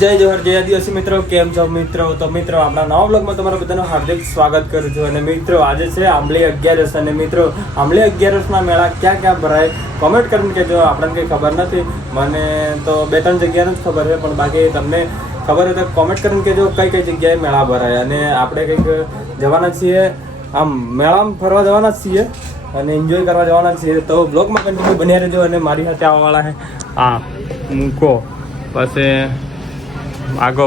જય જોહર જય આદિવાસી મિત્રો, કેમ છો મિત્રો? તો મિત્રો આપણા નવા બ્લોગમાં તમારા બધાનું હાર્દિક સ્વાગત કરું છું. અને મિત્રો આજે છે આંબલી 11 અને મિત્રો આંબલી 11ના મેળા ક્યાં ક્યાં ભરાય કોમેન્ટ કરીને કહેજો. આપણને કંઈ ખબર નથી, મને તો 2-3 જગ્યાનું જ ખબર છે, પણ બાકી તમને ખબર હોય તો કોમેન્ટ કરીને કહેજો કઈ કઈ જગ્યાએ મેળા ભરાય. અને આપણે કંઈક જવાના છીએ, આમ મેળામાં ફરવા જવાના જ છીએ અને એન્જોય કરવા જવાના છીએ. તો બ્લોગમાં કન્ટિન્યુ બન્યા રહેજો. અને મારી સાથે આવવાવાળા છે આ મૂકો, પછી આગો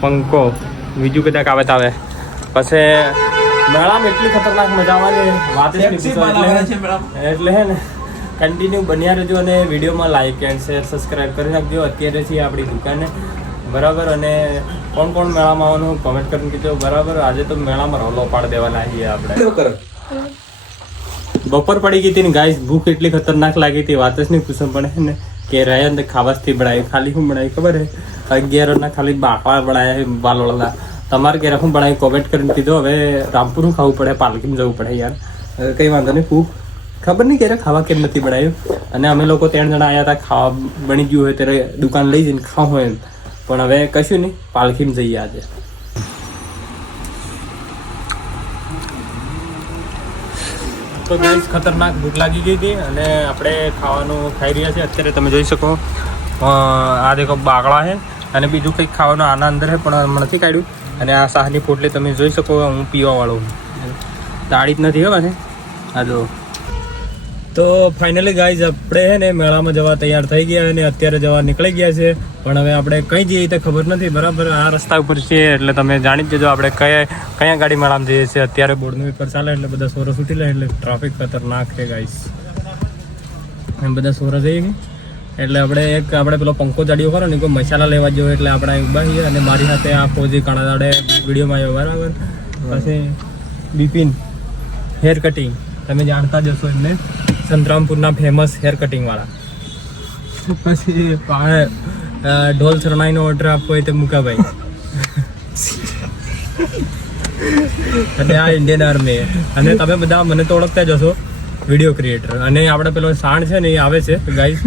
પંખો, બીજું કદાચ આવે આવે. પછી મેળામાં એટલી ખતરનાક મજા આવવાની વાત જ એટલે હે ને કન્ટિન્યુ બન્યા રહેજો. અને વિડીયોમાં લાઈક એન્ડ શેર સબસ્ક્રાઈબ કરી નાખજો. અત્યારે છીએ આપણી દુકાને, બરાબર. અને કોણ કોણ મેળામાં આવવાનું કોમેન્ટ કરીને કીધું, બરાબર. આજે તો મેળામાં રોલો પાડી દેવાના છીએ આપણે. બપોર પડી ગઈ હતી ને ગાઈસ, ભૂખ એટલી ખતરનાક લાગી હતી, વાત જ નહીં પૂછો. પણ ને કે રહ્યા ને ખાવાથી બનાવી, ખાલી શું બનાવી ખબર હે? 11 ખાલી બાકડા બનાવ્યા છે બાલોળના. તમારે ઘેર શું બનાવી કોમેન્ટ કરીને કીધું. હવે રામપુર ખાવું પડે, પાલકીમાં જવું પડે યાર, કંઈ વાંધો નહીં. ભૂખ ખબર નહીં ક્યારે ખાવા કેમ નથી બનાવ્યું. અને અમે લોકો 3 જણા આવ્યા હતા, ખાવા બની ગયું હોય ત્યારે દુકાન લઈ જઈને ખાવું હોય, પણ હવે કશું નહીં, પાલકીમાં જઈએ આજે. તો ગાઈસ ખતરનાક ભૂખ લાગી ગઈ હતી અને આપણે ખાવાનું ખાઈ રહ્યા છીએ. અત્યારે તમે જોઈ શકો આ દેખો બાકડા છે અને બીજું કંઈક ખાવાનું આના અંદર છે, પણ નથી કાઢ્યું. અને આ શાહની પોટલી તમે જોઈ શકો, હું પીવાવાળો દાળી જ નથી હવે ને આ જો. તો ફાઇનલી ગાઈઝ આપણે છે ને મેળામાં જવા તૈયાર થઈ ગયા અને અત્યારે જવા નીકળી ગયા છે. પણ હવે આપણે કઈ જઈએ તો ખબર નથી, બરાબર. આ રસ્તા ઉપર છીએ એટલે તમે જાણી જ જજો આપણે કયા ગાડી મેળામાં જઈએ છીએ. અત્યારે બોર્ડનું પેપર ચાલે એટલે બધા સોરો છૂટી લે, એટલે ટ્રાફિક ખતરનાક છે ગાઈઝ. એમ બધા સોરા જઈએ એટલે આપણે પેલો પંખો ચાડ્યો ખરો ને, કોઈ મસાલા લેવા જવો એટલે આપણે ઊભા છીએ. અને મારી સાથે આ ફોજી કાણાદાડે વિડીયોમાં આવ્યો, બરાબર. પછી બિપિન હેર કટિંગ, તમે જાણતા જશો એમને, સંતરામપુરના ફેમસ હેર કટિંગ વાળા. પછી ઢોલ શરણાઈનો ઓર્ડર આપવો હોય તો મુકાભાઈ. અને આ ઇન્ડિયન આર્મી. અને તમે બધા મને તો ઓળખતા જ હશો, વિડીયો ક્રિએટર. અને આપણે પેલો સાણ છે ને એ આવે છે ગાઈસ.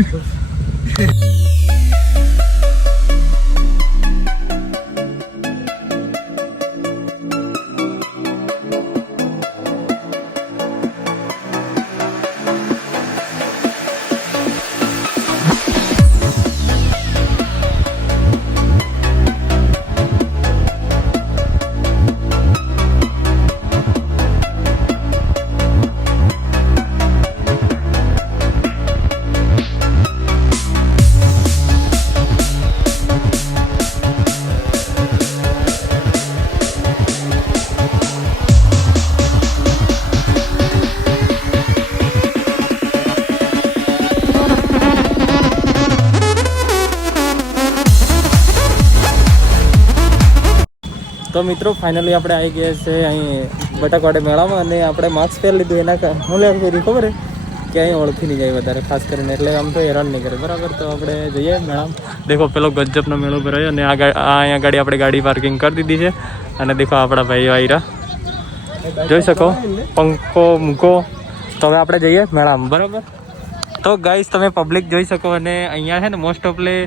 તો મિત્રો ફાઇનલી આપણે આવી ગયા છે અહીં બટાકવાડે મેળામાં. અને આપણે માસ્ક પહેરી લીધું, એના હું લેવા ફેરી ખબર હે કે અહીં ઓળખી નહીં જાય વધારે ખાસ કરીને, એટલે આમ તો હેરાન નહીં કરે, બરાબર. તો આપણે જઈએ મેળામાં. દેખો પેલો ગજબનો મેળો ભરાયો અને આ અહીંયા ગાડી આપણે ગાડી પાર્કિંગ કરી દીધી છે. અને દેખો આપણા ભાઈઓ આયરા જોઈ શકો, પંખો મૂકો. તો હવે આપણે જઈએ મેળામાં, બરાબર. તો ગાઈસ તમે પબ્લિક જોઈ શકો. અને અહીંયા છે ને મોસ્ટ ઓફલી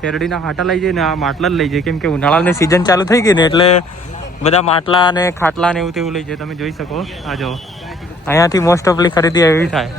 શેરડીના હાટા લઈ જાય ને આ માટલા જ લઈ જાય, કેમ કે ઉનાળાની સિઝન ચાલુ થઈ ગઈ ને એટલે બધા માટલા અને ખાટલા ને એવું તેવું લઈ જાય. તમે જોઈ શકો, આ જો અહીંયાથી મોસ્ટ ઓફલી ખરીદી એવી થાય.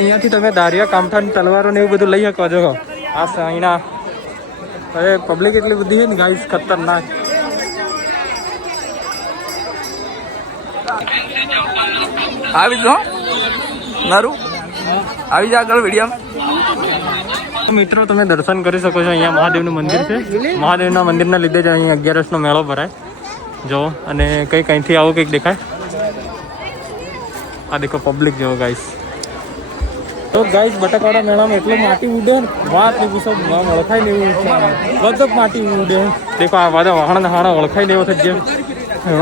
અહીંયાથી તમે દારિયા કામઠાન તલવારો ને એવું બધું લઈ શકો છો. આ અહીંના અરે પબ્લિક એટલી બધી છે ને ગાઈસ, ખતરનાક. આવી જો મારું આવી જા આગળ વિડીયો. મિત્રો તમે દર્શન કરી શકો છો. અહીંયા મહાદેવનું મંદિર છે. મહાદેવના મંદિરના લીધે જ અહીં 11નો મેળો ભરાય જો. અને કંઈથી આવું કંઈક દેખાય, આ દેખો પબ્લિક જેવો ગાઈસ. તો ગાઈસ બટાકાવાળા મેળામાં એટલો માટી ઉડે ને વાત નહીં પૂછો, ઓળખાય ને એવું બધું માટી ઉડે. દેખો આ બધા વાહણ ઓળખાય ને એવો થઈ જેમ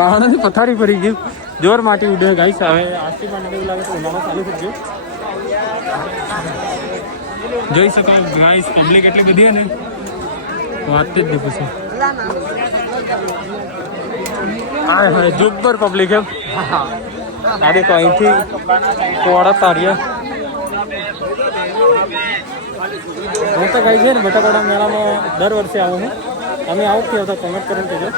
વાહણની પથારી ફરી ગયું. જોર માટી ઉડે ગાઈસ. હવે આજથી પણ એવું લાગે તો ઉનાળો ચાલુ થઈ ગયો. જોઈ શકો ગાઈસ, પબ્લિક એટલી બધી હે ને વાત જ નહીં પૂછો. હા હા જબ્બર પબ્લિક એમ. આ દેખો અહીંથી કોડા તાર્યા. હું તો ગાઈ છે ને બટાકાડા મેળામાં દર વર્ષે આવું છું. તમે આવો કે આવતા કોમેન્ટ કરીને કહેજો.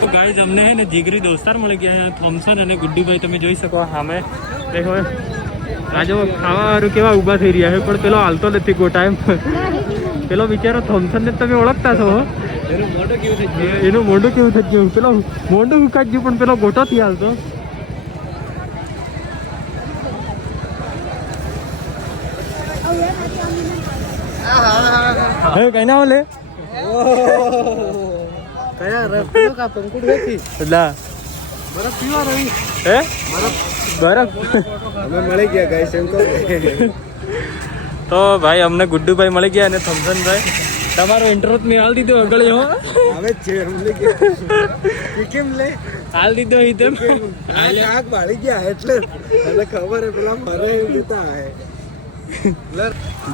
તો ગાઈઝ અમને હે ને જીગરી દોસ્તાર મળી ગયા અહીંયા થોમસન અને ગુડ્ડીભાઈ. તમે જોઈ શકો સામે દેખો આજે ખાવાવાળું કેવા ઊભા થઈ રહ્યા છે, પણ પેલો હાલતો નથી કોઈ ટાઈમ. પેલો બિચારો થોમસનને તમે ઓળખતા છો. એનું મોઢું કેવું થઈ ગયું, પેલો મોઢું ઉકાઈ ગયું પણ પેલો ગોટો થી હાલતો. હવે કઈ ના ઓલે બરફ પીવા રહી હે બરફ અમે મળી ગયા ગાઈસ એમ તો ભાઈ અમને ગુડ્ડુભાઈ મળી ગયા અને થમસનભાઈ. તમારો ઇન્ટરવ્યુ મેં હાલ દીધો આગળ હો આવે છે અમને કેમ લે હાલ દીધો ઈ તેમ આગ વાળી ગયા એટલે મને ખબર હે પેલા મરે દેતા હે.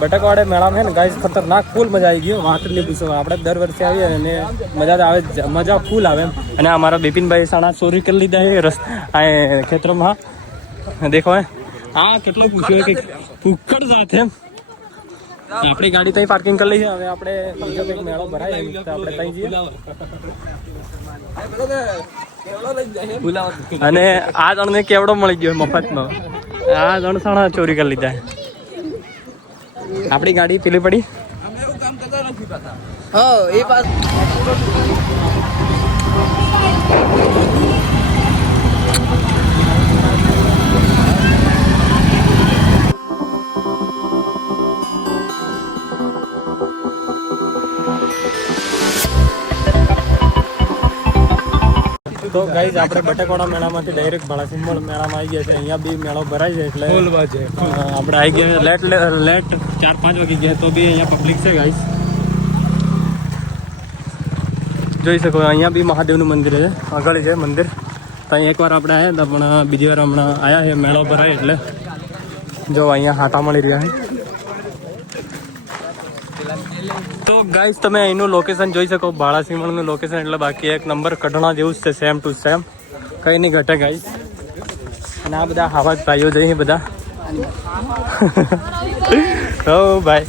બટાકાવાડે મેળામાં હે ને ગાઈસ ખતરનાક ફૂલ મજા આવી ગયો. વાંકડી પૂછો આપણે દર વર્ષે આવીએ અને મજા આવે, મજા ફૂલ આવે એમ. અને અમારા બિપિનભાઈ સાણા ચોરી કરી લીધા છે આ ખેતરોમાં. દેખો હે હા કેટલો પૂછ્યો કે ભૂખડ સાથે એમ. આપણી ગાડી ત્યાં પાર્કિંગ કરી લઈ છે. હવે આપણે બીજો કંઈક મેળો ભરાય એમ તો આપણે ત્યાં જઈએ. અને આ જણને કેવડો મળી ગયો મફતનો. આ જણ સાણા ચોરી કરી લીધા. આપણી ગાડી પેલી પડી. તો ગાઈઝ આપણે બટાકાવાડા મેળામાંથી ડાયરેક્ટ ભાડાસિંબળ મેળામાં આવી ગયા છે. અહીંયા બી મેળો ભરાય છે એટલે આપણે આવી ગયા લેટ 4-5 વાગી ગયા તો બી અહીંયા પબ્લિક છે ગાઈઝ. જોઈ શકો અહીંયા બી મહાદેવનું મંદિર છે, આગળ છે મંદિર. તો અહીં એકવાર આપણે આવ્યા હતા પણ બીજી વાર હમણાં આવ્યા છે મેળો ભરાય એટલે. જો અહીંયા હાટા મળી રહ્યા છે. તો ગાઈઝ તમે અહીંનું લોકેશન જોઈ શકો. ભાડાસિંબળનું લોકેશન એટલે બાકી એક નંબર કઢણા જેવું જ છે, સેમ ટુ સેમ, કંઈ નહીં ઘટે ગાઈઝ. અને આ બધા હાવાજ ભાઈઓ જઈએ બધા. હો ભાઈ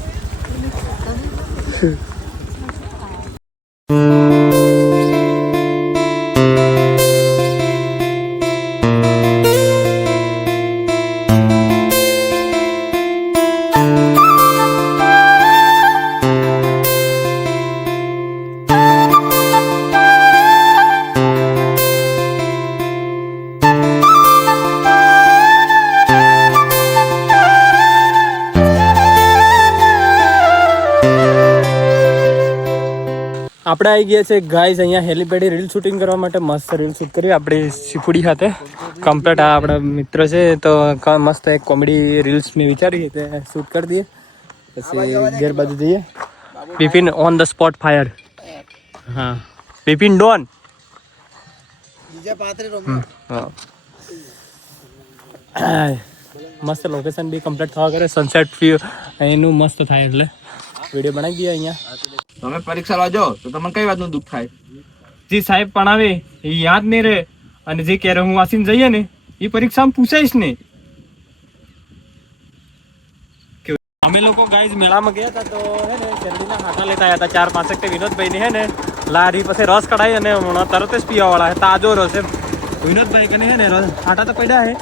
આપણે આવી ગયા છે ગાઈઝ અહીંયા હેલીપેડી રીલ શૂટિંગ કરવા માટે. મસ્ત રીલ શૂટ કરી આપણી શીફુડી સાથે કમ્પ્લીટ. આ આપણા મિત્ર છે તો મસ્ત એક કોમેડી રીલ્સ મેં વિચારી તે શૂટ કરી દઈએ પછી ઘેર બાજુ જઈએ. Bipin on the spot fire. હા બિપિન ડોન. મસ્ત લોકેશન બી કમ્પ્લીટ થવા કરે. સનસેટ વ્યૂ એનું મસ્ત થાય એટલે વિડીયો બનાવી દઈએ અહીંયા. તમે પરીક્ષા લાવજો તો તમને કઈ વાતનું દુઃખ થાય? જે સાહેબ ભણાવે એ યાદ નહીં રહે અને જે ક્યારે હું વાંચીને જઈએ ને એ પરીક્ષામાં પૂછાઈશ ને. અમે લોકો ગાઈઝ મેળામાં ગયા હતા તો હે ને શેરડીના હાટા લેતા આવ્યા હતા 4-5 કે વિનોદભાઈની હે ને લારી પછી રસ કઢાઈ અને હમણાં તરત જ પીવાવાળા છે. તાજો રસ એમ વિનોદભાઈ કને હે ને હાટા તો પડ્યા છે,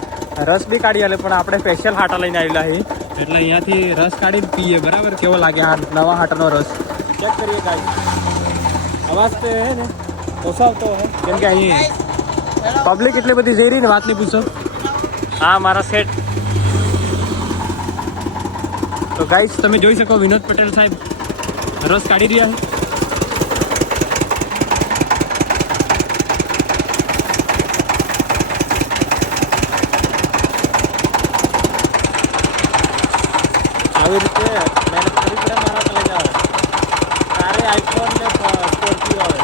રસ બી કાઢી આલે પણ આપણે સ્પેશિયલ હાટા લઈને આવેલા છે એટલે અહીંયાથી રસ કાઢીને પીએ. બરાબર કેવો લાગે આ નવા હાટાનો રસ ચેક કરીએ ગાઈઝ. અવાજ તો હે ને ઓછો આવતો હોય કેમ કે અહીં પબ્લિક એટલી બધી જઈ રહી ને વાત નહીં પૂછો. હા મારા સેટ. તો ગાઈસ તમે જોઈ શકો વિનોદ પટેલ સાહેબ રસ કાઢી રહ્યા છે. આવી રીતે મહેનત કરી પડે મારા ચલે જાવ. તારે આઈફોન ને સ્કોર્પિયો આવે.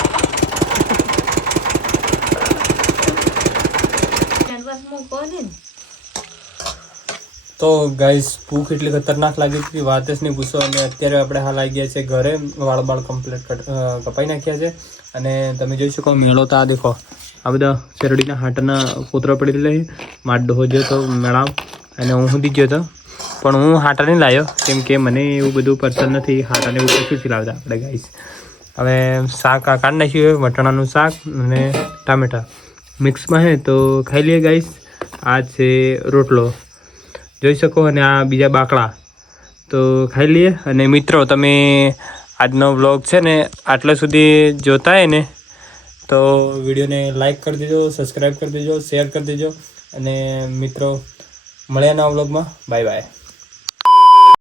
તો ગાઈસ ભૂખ એટલી ખતરનાક લાગી હતી વાત જ નહીં પૂછો. અને અત્યારે આપણે હાલ આવી ગયા છે ઘરે, વાળ બાળ કમ્પ્લીટ કપાઈ નાખ્યા છે. અને તમે જોઈ શકો મેળો તો આ દેખો, આ બધા શેરડીના હાટના કોતરા પડી રહેલા છે. મારો ડોહો ગયો તો મેળા અને હું સુધી ગયો હતો, પણ હું હાટા નહીં લાવ્યો કેમ કે મને એવું બધું પસંદ નથી. હાટાને એવું કશું જ લાવતા આપણે ગાઈસ. હવે શાક આ કાઢી નાખ્યું, વટાણાનું શાક અને ટામેટા મિક્સમાં છે તો ખાઈ લઈએ ગાઈસ. આ છે રોટલો જોઈ શકો, અને આ બીજા બાકડા તો ખાઈ લઈએ. અને મિત્રો તમે આજનો વ્લોગ છે ને આટલા સુધી જોતા હોય ને તો વિડીયોને લાઈક કરી દેજો, સબસ્ક્રાઈબ કરી દેજો, શેર કરી દેજો. અને મિત્રો મળ્યા નવા વ્લોગમાં. Bye bye.